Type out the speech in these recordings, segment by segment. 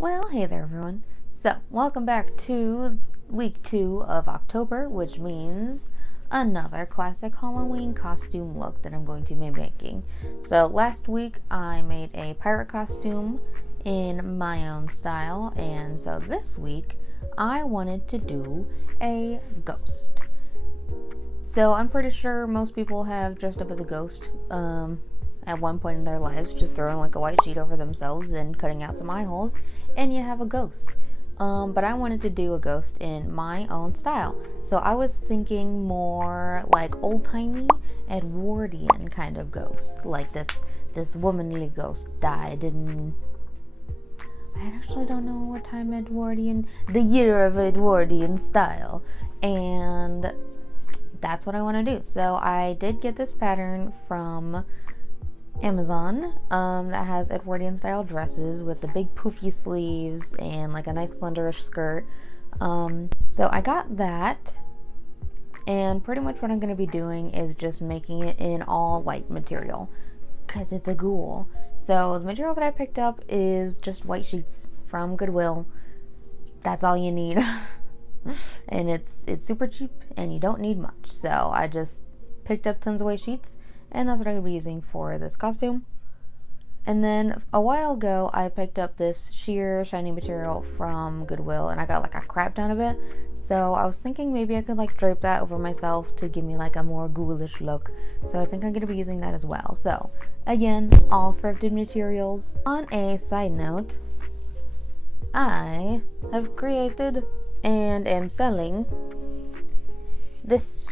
Well, hey there everyone. So, welcome back to week 2 of October, which means another classic Halloween costume look that I'm going to be making. So, last week I made a pirate costume in my own style, and so this week I wanted to do a ghost. So, I'm pretty sure most people have dressed up as a ghost at one point in their lives, just throwing like a white sheet over themselves and cutting out some eye holes, and you have a ghost. But I wanted to do a ghost in my own style. So I was thinking more like old-timey Edwardian kind of ghost. Like this womanly ghost died in, I actually don't know what time Edwardian, the year of Edwardian style. And that's what I want to do. So I did get this pattern from Amazon that has Edwardian style dresses with the big poofy sleeves and like a nice slenderish skirt. So I got that, and pretty much what I'm going to be doing is just making it in all white material because it's a ghoul. So the material that I picked up is just white sheets from Goodwill. That's all you need. And it's super cheap and you don't need much. So I just picked up tons of white sheets, and that's what I'm going to be using for this costume. And then a while ago, I picked up this sheer shiny material from Goodwill, and I got like a crap ton of it. So I was thinking maybe I could like drape that over myself to give me like a more ghoulish look. So I think I'm going to be using that as well. So again, all thrifted materials. On a side note, I have created and am selling this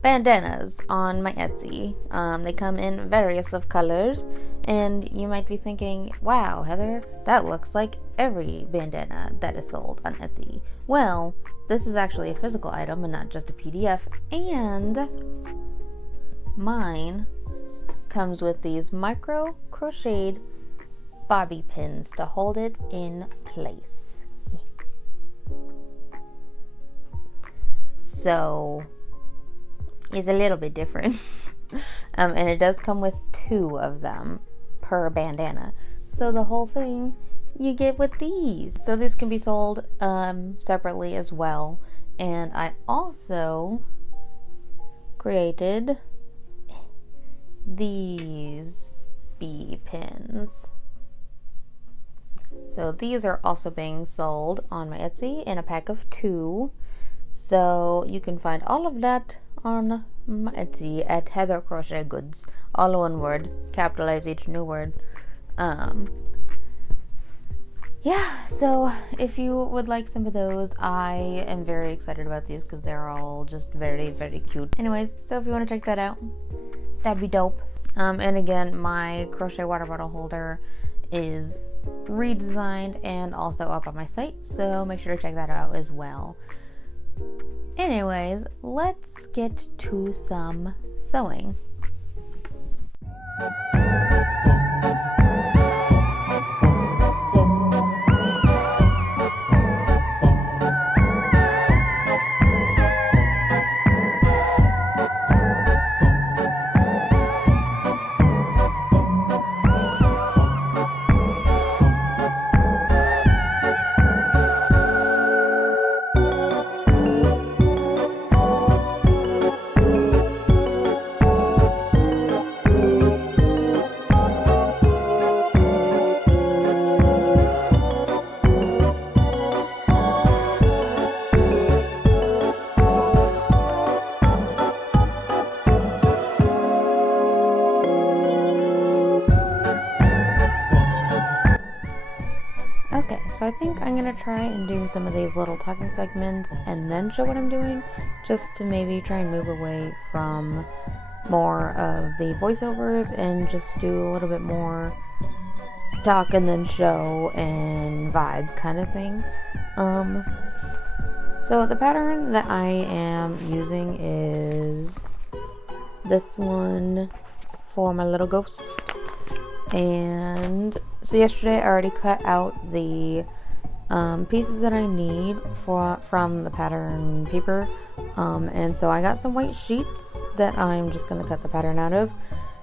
bandanas on my Etsy. They come in various of colors, and you might be thinking, wow, Heather, that looks like every bandana that is sold on Etsy. Well, this is actually a physical item and not just a PDF, and mine comes with these micro crocheted bobby pins to hold it in place. So it's a little bit different. And it does come with 2 of them per bandana. So the whole thing you get with these. So this can be sold separately as well. And I also created these bee pins. So these are also being sold on my Etsy in a pack of 2. So you can find all of that on my Etsy at Heather Crochet Goods. All one word. Capitalize each new word. Yeah, so if you would like some of those, I am very excited about these because they're all just very, very cute. Anyways, so if you want to check that out, that'd be dope. And again, my crochet water bottle holder is redesigned and also up on my site, so make sure to check that out as well. Anyways, let's get to some sewing. Okay, so I think I'm gonna try and do some of these little talking segments and then show what I'm doing, just to maybe try and move away from more of the voiceovers and just do a little bit more talk and then show and vibe kind of thing. So the pattern that I am using is this one for my little ghost. And so yesterday I already cut out the pieces that I need from the pattern paper, and so I got some white sheets that I'm just going to cut the pattern out of.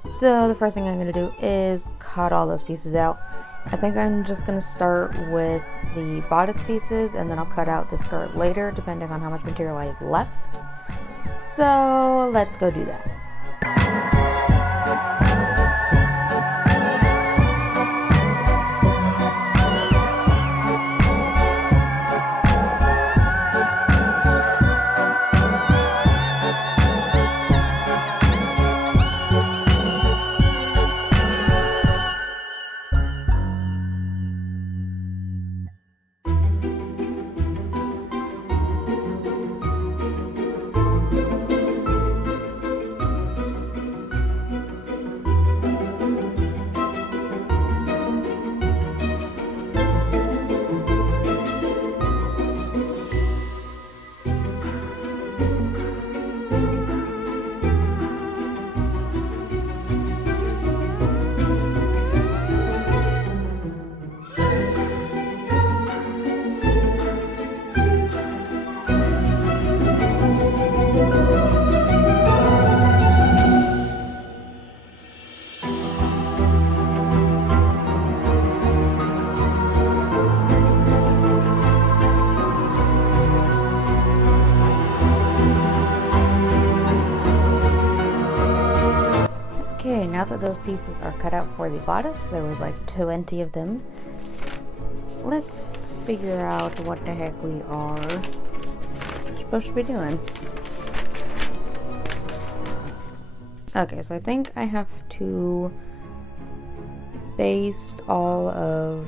So the first thing I'm going to do is cut all those pieces out. I think I'm just going to start with the bodice pieces, and then I'll cut out the skirt later depending on how much material I have left. So let's go do that. Okay, now that those pieces are cut out for the bodice, there was like 20 of them. Let's figure out what the heck we are supposed to be doing. Okay, so I think I have to baste all of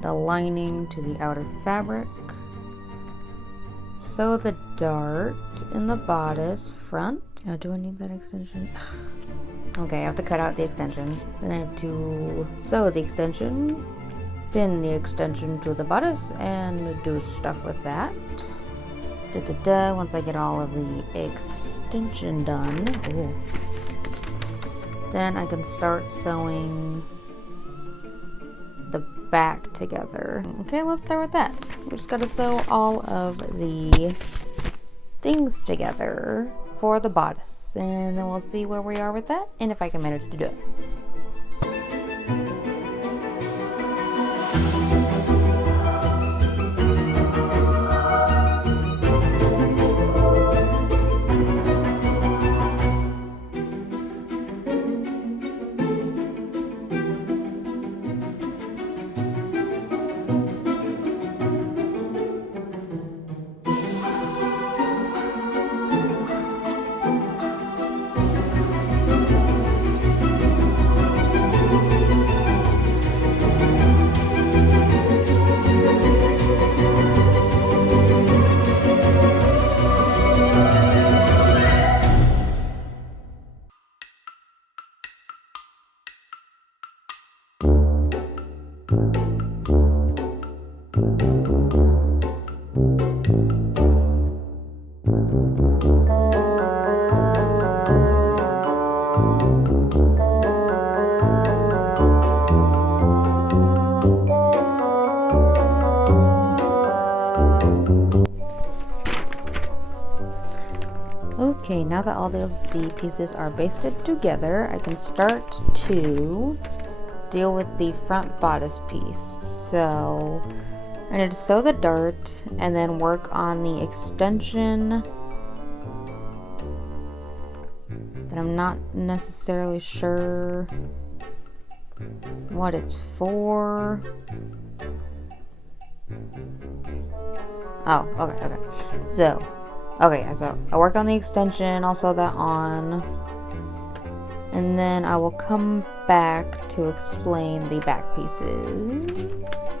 the lining to the outer fabric. Sew the dart in the bodice front. Now, do I need that extension? Okay, I have to cut out the extension. Then I have to sew the extension, pin the extension to the bodice, and do stuff with that. Once I get all of the extension done, then I can start sewing the back together. Okay, let's start with that. We just gotta sew all of the together for the bodice, and then we'll see where we are with that and if I can manage to do it. Okay, now that all of the pieces are basted together, I can start to deal with the front bodice piece. So I need to sew the dart and then work on the extension that I'm not necessarily sure what it's for. Oh, okay. So I work on the extension, I'll sew that on, and then I will come back to explain the back pieces.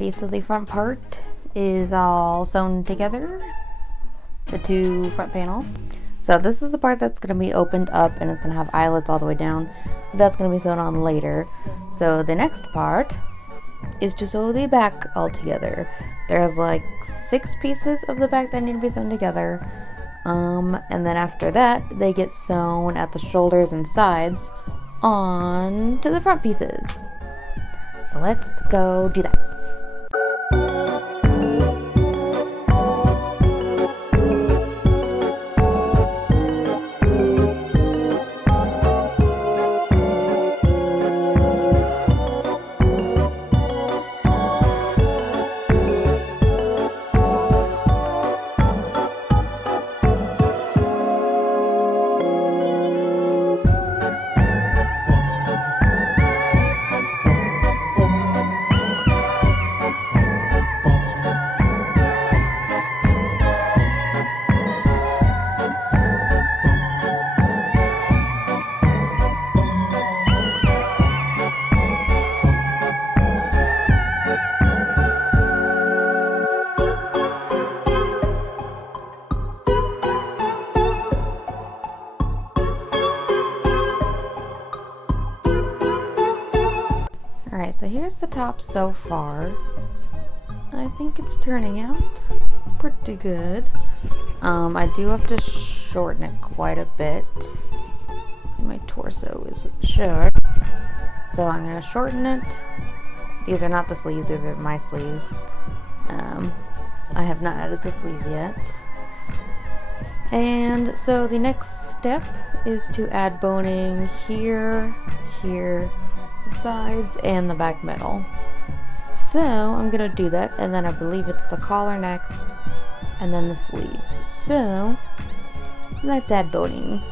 Alrighty, so the front part is all sewn together, the two front panels. So this is the part that's going to be opened up and it's going to have eyelets all the way down. That's going to be sewn on later. So the next part is to sew the back all together. There's like 6 pieces of the back that need to be sewn together. And then after that, they get sewn at the shoulders and sides on to the front pieces. So let's go do that. Alright, so here's the top so far. I think it's turning out pretty good. I do have to shorten it quite a bit because my torso is short. So I'm going to shorten it. These are not the sleeves, these are my sleeves. I have not added the sleeves yet. And so the next step is to add boning here, here, the sides, and the back middle. So I'm gonna do that, and then I believe it's the collar next, and then the sleeves. So let's add boning.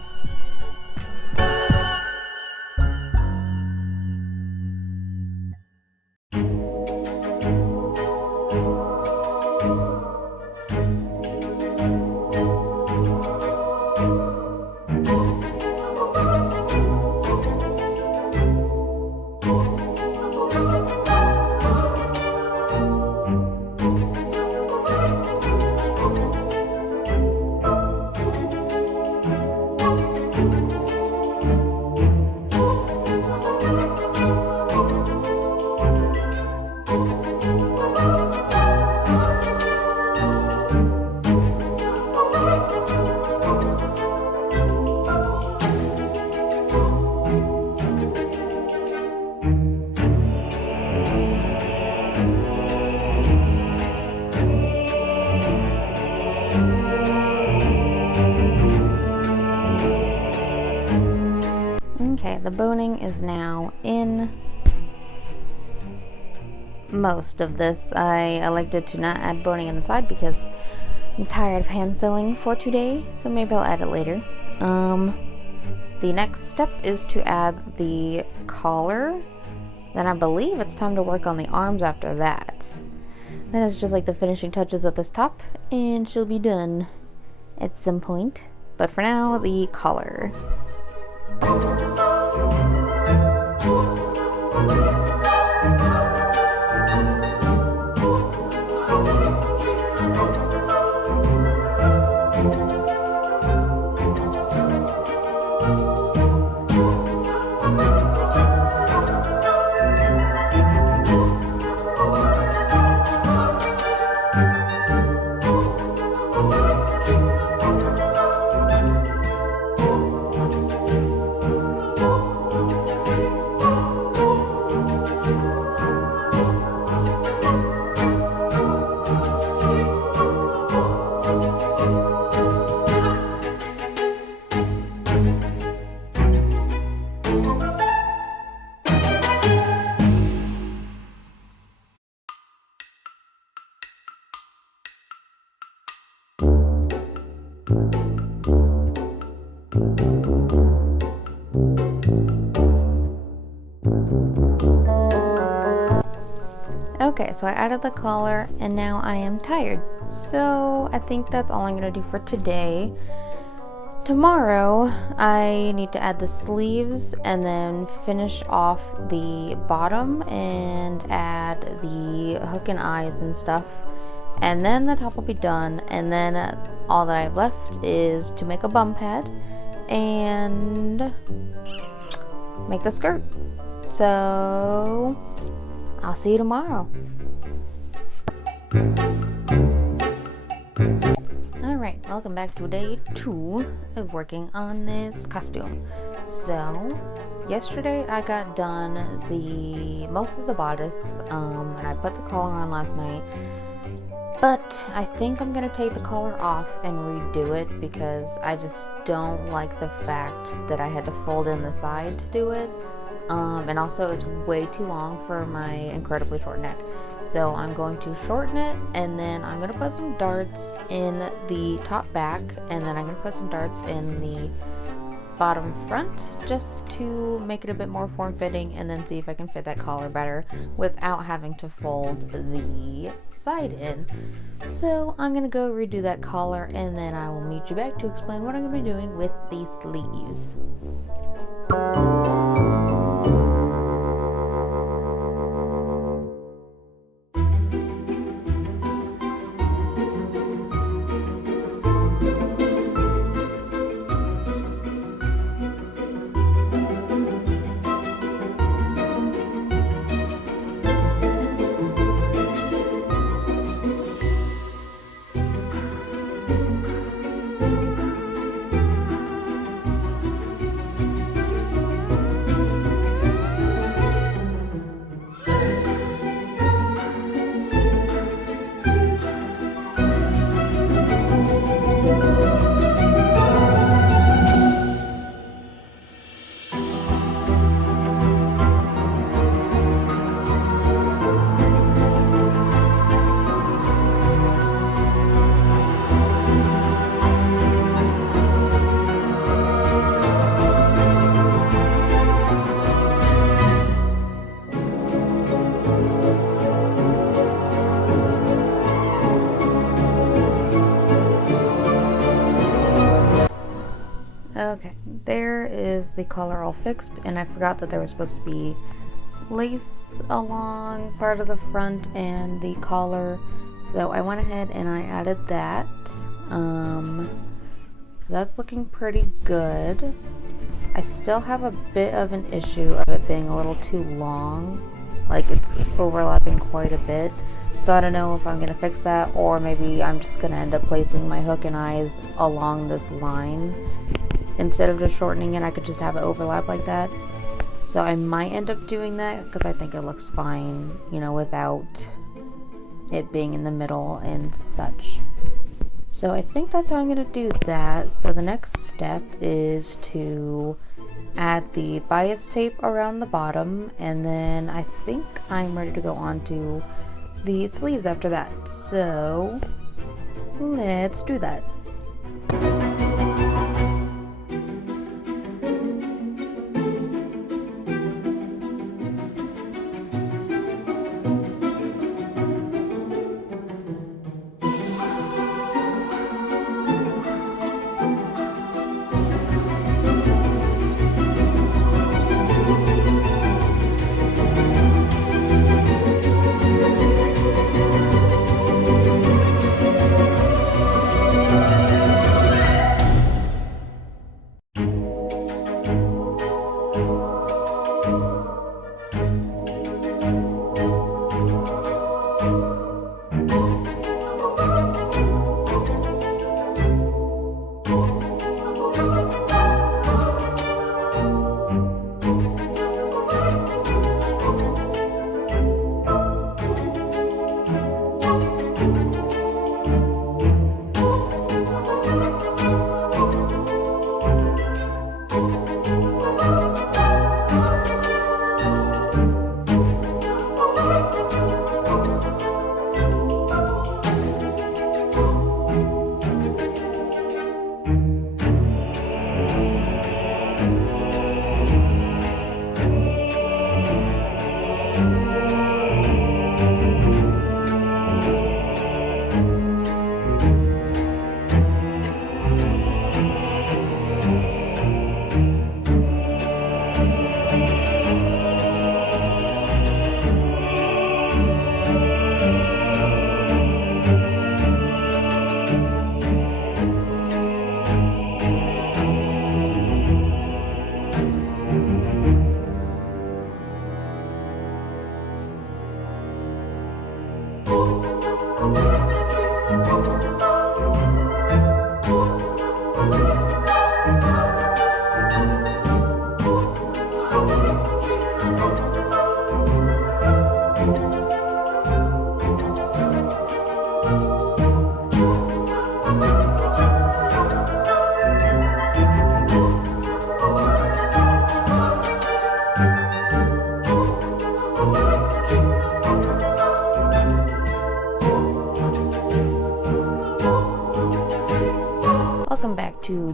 Okay, the boning is now in most of this. I elected to not add boning in the side because I'm tired of hand sewing for today, so maybe I'll add it later. The next step is to add the collar. Then I believe it's time to work on the arms after that. Then it's just like the finishing touches at this top, and she'll be done at some point. But for now, the collar. Okay, so I added the collar and now I am tired. So I think that's all I'm gonna do for today. tomorrow I need to add the sleeves and then finish off the bottom and add the hook and eyes and stuff, and then the top will be done, and then all that I have left is to make a bum pad and make the skirt. So I'll see you tomorrow. Alright, welcome back to day 2 of working on this costume. So, yesterday I got done most of the bodice, and I put the collar on last night. But I think I'm going to take the collar off and redo it because I just don't like the fact that I had to fold in the side to do it. And also it's way too long for my incredibly short neck. So I'm going to shorten it, and then I'm going to put some darts in the top back, and then I'm going to put some darts in the bottom front just to make it a bit more form-fitting, and then see if I can fit that collar better without having to fold the side in. So I'm going to go redo that collar, and then I will meet you back to explain what I'm going to be doing with the sleeves. Okay, there is the collar all fixed, and I forgot that there was supposed to be lace along part of the front and the collar, so I went ahead and I added that. So that's looking pretty good. I still have a bit of an issue of it being a little too long, like it's overlapping quite a bit. So I don't know if I'm going to fix that, or maybe I'm just going to end up placing my hook and eyes along this line. Instead of just shortening it, I could just have it overlap like that. So I might end up doing that because I think it looks fine, you know, without it being in the middle and such. So I think that's how I'm going to do that. So the next step is to add the bias tape around the bottom, and then I think I'm ready to go on to the sleeves after that. So let's do that.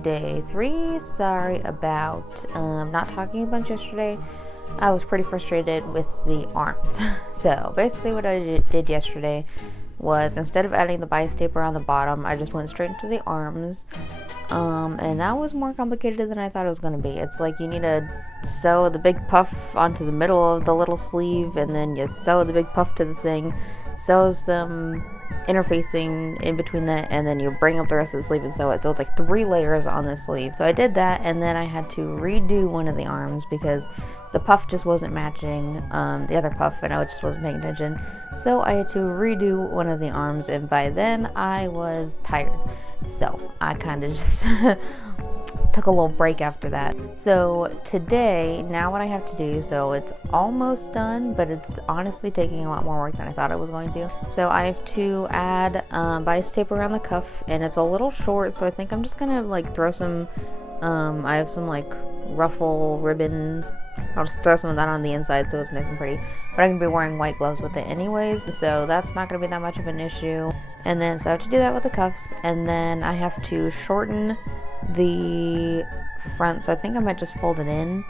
day 3. Sorry about not talking a bunch yesterday. I was pretty frustrated with the arms. So basically what I did yesterday was, instead of adding the bias tape around the bottom, I just went straight into the arms. And that was more complicated than I thought it was going to be. It's like you need to sew the big puff onto the middle of the little sleeve, and then you sew the big puff to the thing, sew some interfacing in between that, and then you bring up the rest of the sleeve and sew it. So it's like 3 layers on the sleeve. So I did that, and then I had to redo one of the arms because the puff just wasn't matching the other puff, and I just wasn't paying attention. So I had to redo one of the arms, and by then I was tired. So I kind of just took a little break after that. So today, now what I have to do, so it's almost done, but it's honestly taking a lot more work than I thought it was going to. So I have to add bias tape around the cuff, and it's a little short, so I think I'm just gonna like throw some, I have some like ruffle ribbon. I'll just throw some of that on the inside so it's nice and pretty. But I'm going to be wearing white gloves with it anyways, so that's not going to be that much of an issue. And then, so I have to do that with the cuffs, and then I have to shorten the front, so I think I might just fold it in,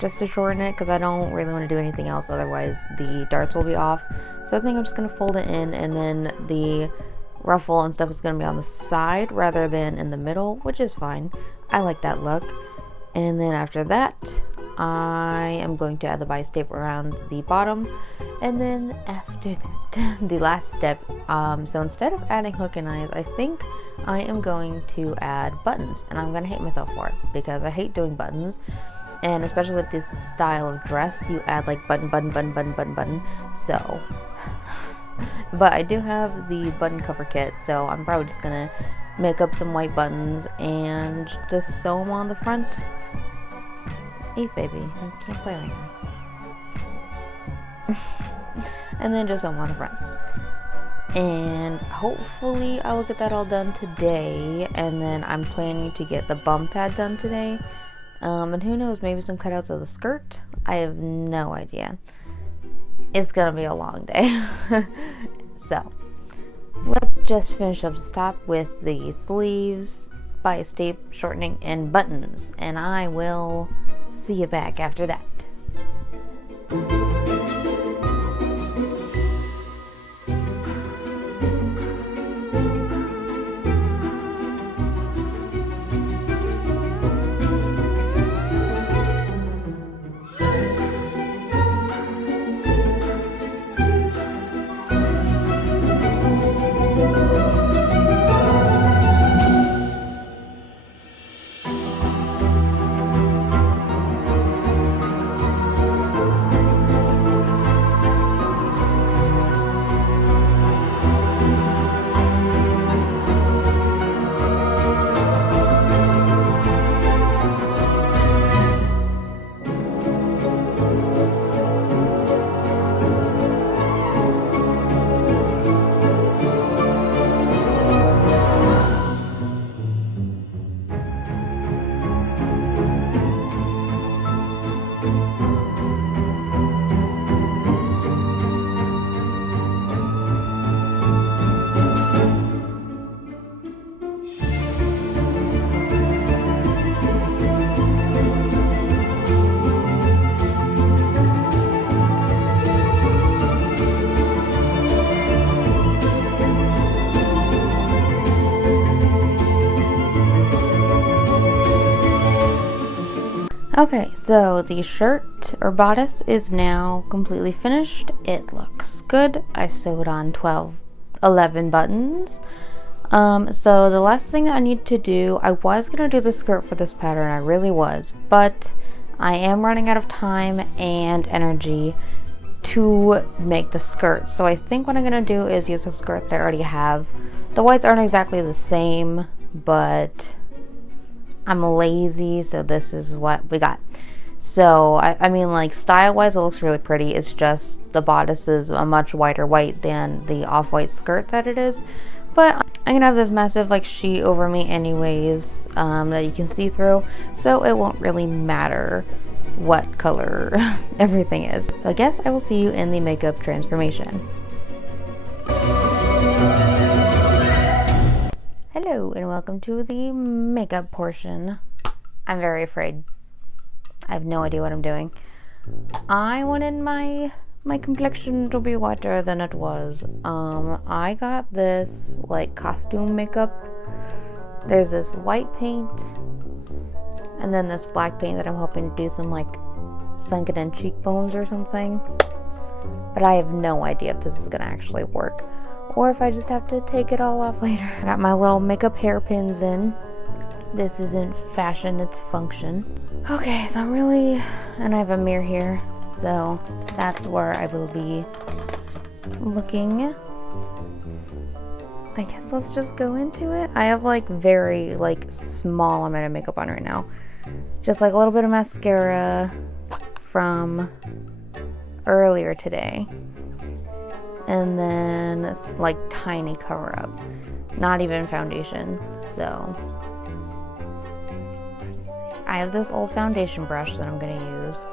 just to shorten it, because I don't really want to do anything else, otherwise the darts will be off. So I think I'm just going to fold it in, and then the ruffle and stuff is going to be on the side rather than in the middle, which is fine. I like that look. And then after that, I am going to add the bias tape around the bottom. And then after that, the last step, so instead of adding hook and eyes, I think I am going to add buttons. And I'm going to hate myself for it because I hate doing buttons. And especially with this style of dress, you add like button, button, button, button, button, button. So, but I do have the button cover kit, so I'm probably just going to make up some white buttons and just sew them on the front. Eat, baby. You can't play right now. And then just sew them on the front. And hopefully I will get that all done today. And then I'm planning to get the bum pad done today. And who knows, maybe some cutouts of the skirt. I have no idea. It's gonna be a long day. So let's just finish up stop with the sleeves, bias tape, shortening, and buttons, and I will see you back after that. Okay, so the shirt or bodice is now completely finished. It looks good. I sewed on 11 buttons. So the last thing that I need to do, I was going to do the skirt for this pattern, I really was, but I am running out of time and energy to make the skirt. So I think what I'm going to do is use the skirt that I already have. The whites aren't exactly the same, but I'm lazy, so this is what we got. So I mean, like, style wise it looks really pretty. It's just the bodice is a much whiter white than the off-white skirt that it is, but I'm gonna have this massive like sheet over me anyways, that you can see through, so it won't really matter what color everything is. So I guess I will see you in the makeup transformation. Hello. Hello and welcome to the makeup portion. I'm very afraid. I have no idea what I'm doing. I wanted my complexion to be whiter than it was. I got this like costume makeup. There's this white paint and then this black paint that I'm hoping to do some like sunken in cheekbones or something. But I have no idea if this is gonna actually work or if I just have to take it all off later. I got my little makeup hairpins in. This isn't fashion, it's function. Okay, so and I have a mirror here, so that's where I will be looking. I guess let's just go into it. I have like very small amount of makeup on right now. Just like a little bit of mascara from earlier today. And then this like tiny cover up. Not even foundation. So let's see. I have this old foundation brush that I'm gonna use.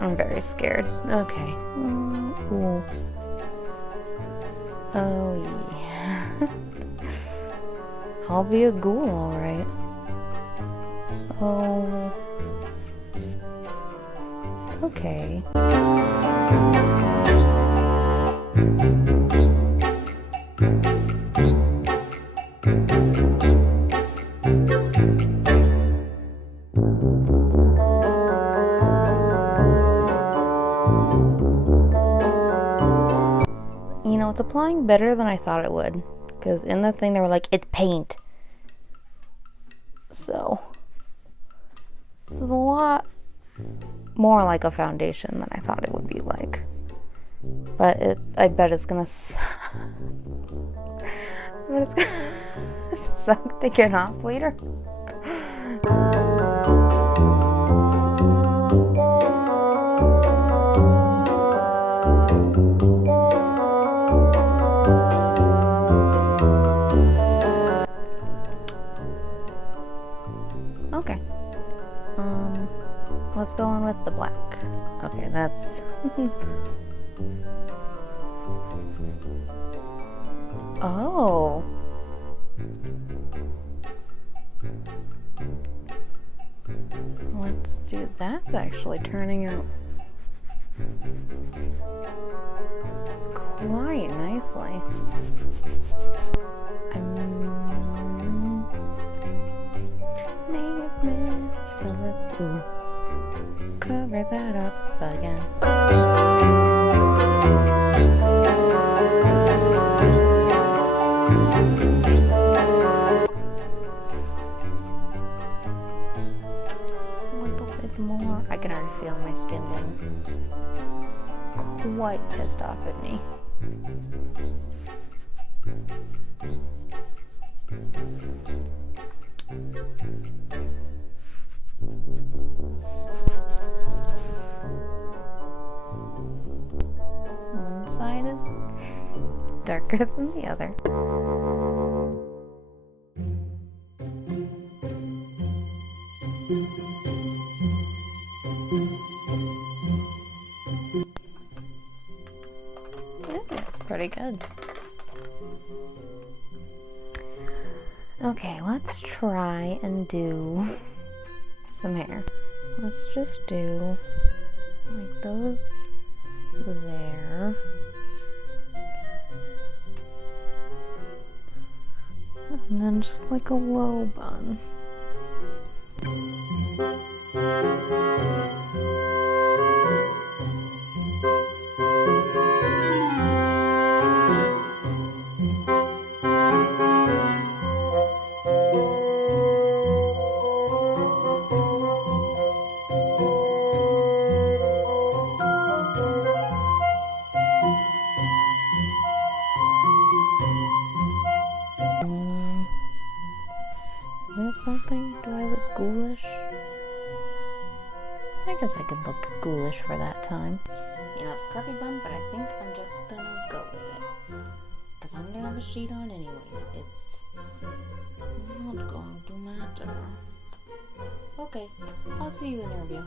I'm very scared. Okay. Ooh. Oh yeah. I'll be a ghoul, alright. Oh. Okay. You know, it's applying better than I thought it would. Because in the thing they were like, it's paint. So, this is a lot more like a foundation than I thought it would be like. But I bet it's gonna suck to get off later. Okay. Let's go on with the black. Okay, that's oh. Let's do that's actually turning out quite nicely. May have missed, so let's cover that up again. A little bit more. I can already feel my skin being quite pissed off at me. One side is darker than the other. Yeah, that's pretty good. Okay, let's try and do some hair. Let's just do like those there. And then just like a low bun. Is that something? Do I look ghoulish? I guess I could look ghoulish for that time. You know, it's a curvy bun, but I think I'm just gonna go with it. Because I'm gonna have a sheet on anyways. It's not going to matter. Okay, I'll see you in the review.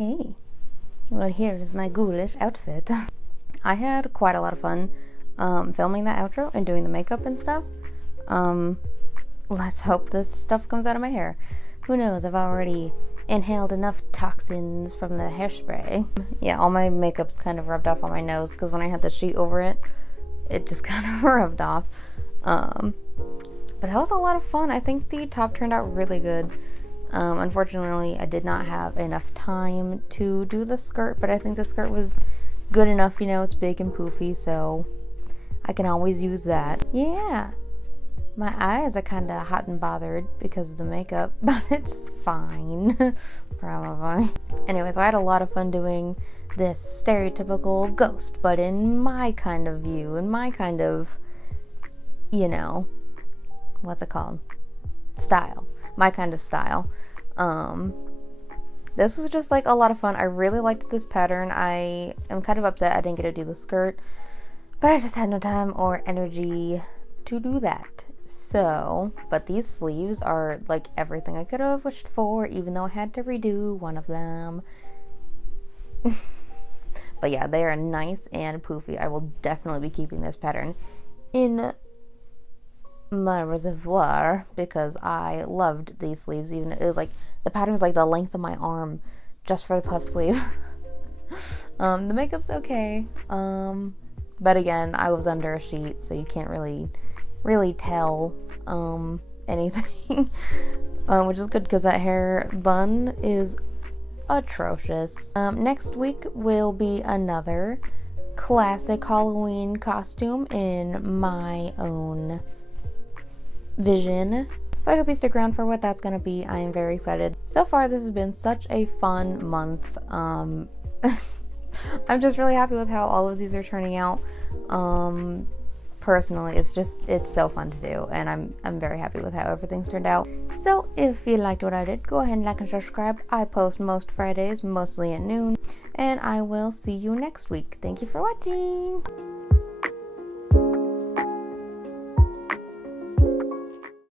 Okay, well, here is my ghoulish outfit. I had quite a lot of fun filming that outro and doing the makeup and stuff. Let's hope this stuff comes out of my hair. Who knows, I've already inhaled enough toxins from the hairspray. Yeah, all my makeup's kind of rubbed off on my nose because when I had the sheet over it, it just kind of rubbed off. But that was a lot of fun. I think the top turned out really good. Unfortunately, I did not have enough time to do the skirt, but I think the skirt was good enough. You know, it's big and poofy, so I can always use that. Yeah, my eyes are kind of hot and bothered because of the makeup, but it's fine. Probably. Anyway, so I had a lot of fun doing this stereotypical ghost, but in my kind of view, in my kind of, you know, what's it called? Style. My kind of style. This was just like a lot of fun. I really liked this pattern. I am kind of upset I didn't get to do the skirt, but I just had no time or energy to do that. So, but these sleeves are like everything I could have wished for, even though I had to redo one of them. But yeah, they are nice and poofy. I will definitely be keeping this pattern in my reservoir because I loved these sleeves. Even it was like the pattern was like the length of my arm just for the puff sleeve. The makeup's okay, but again, I was under a sheet, so you can't really tell anything. Which is good because that hair bun is atrocious. Next week will be another classic Halloween costume in my own vision. So I hope you stick around for what that's gonna be. I am very excited. So far, this has been such a fun month. I'm just really happy with how all of these are turning out. Personally, it's so fun to do, and I'm very happy with how everything's turned out. So if you liked what I did, go ahead and like and subscribe. I post most Fridays, mostly at noon, and I will see you next week. Thank you for watching.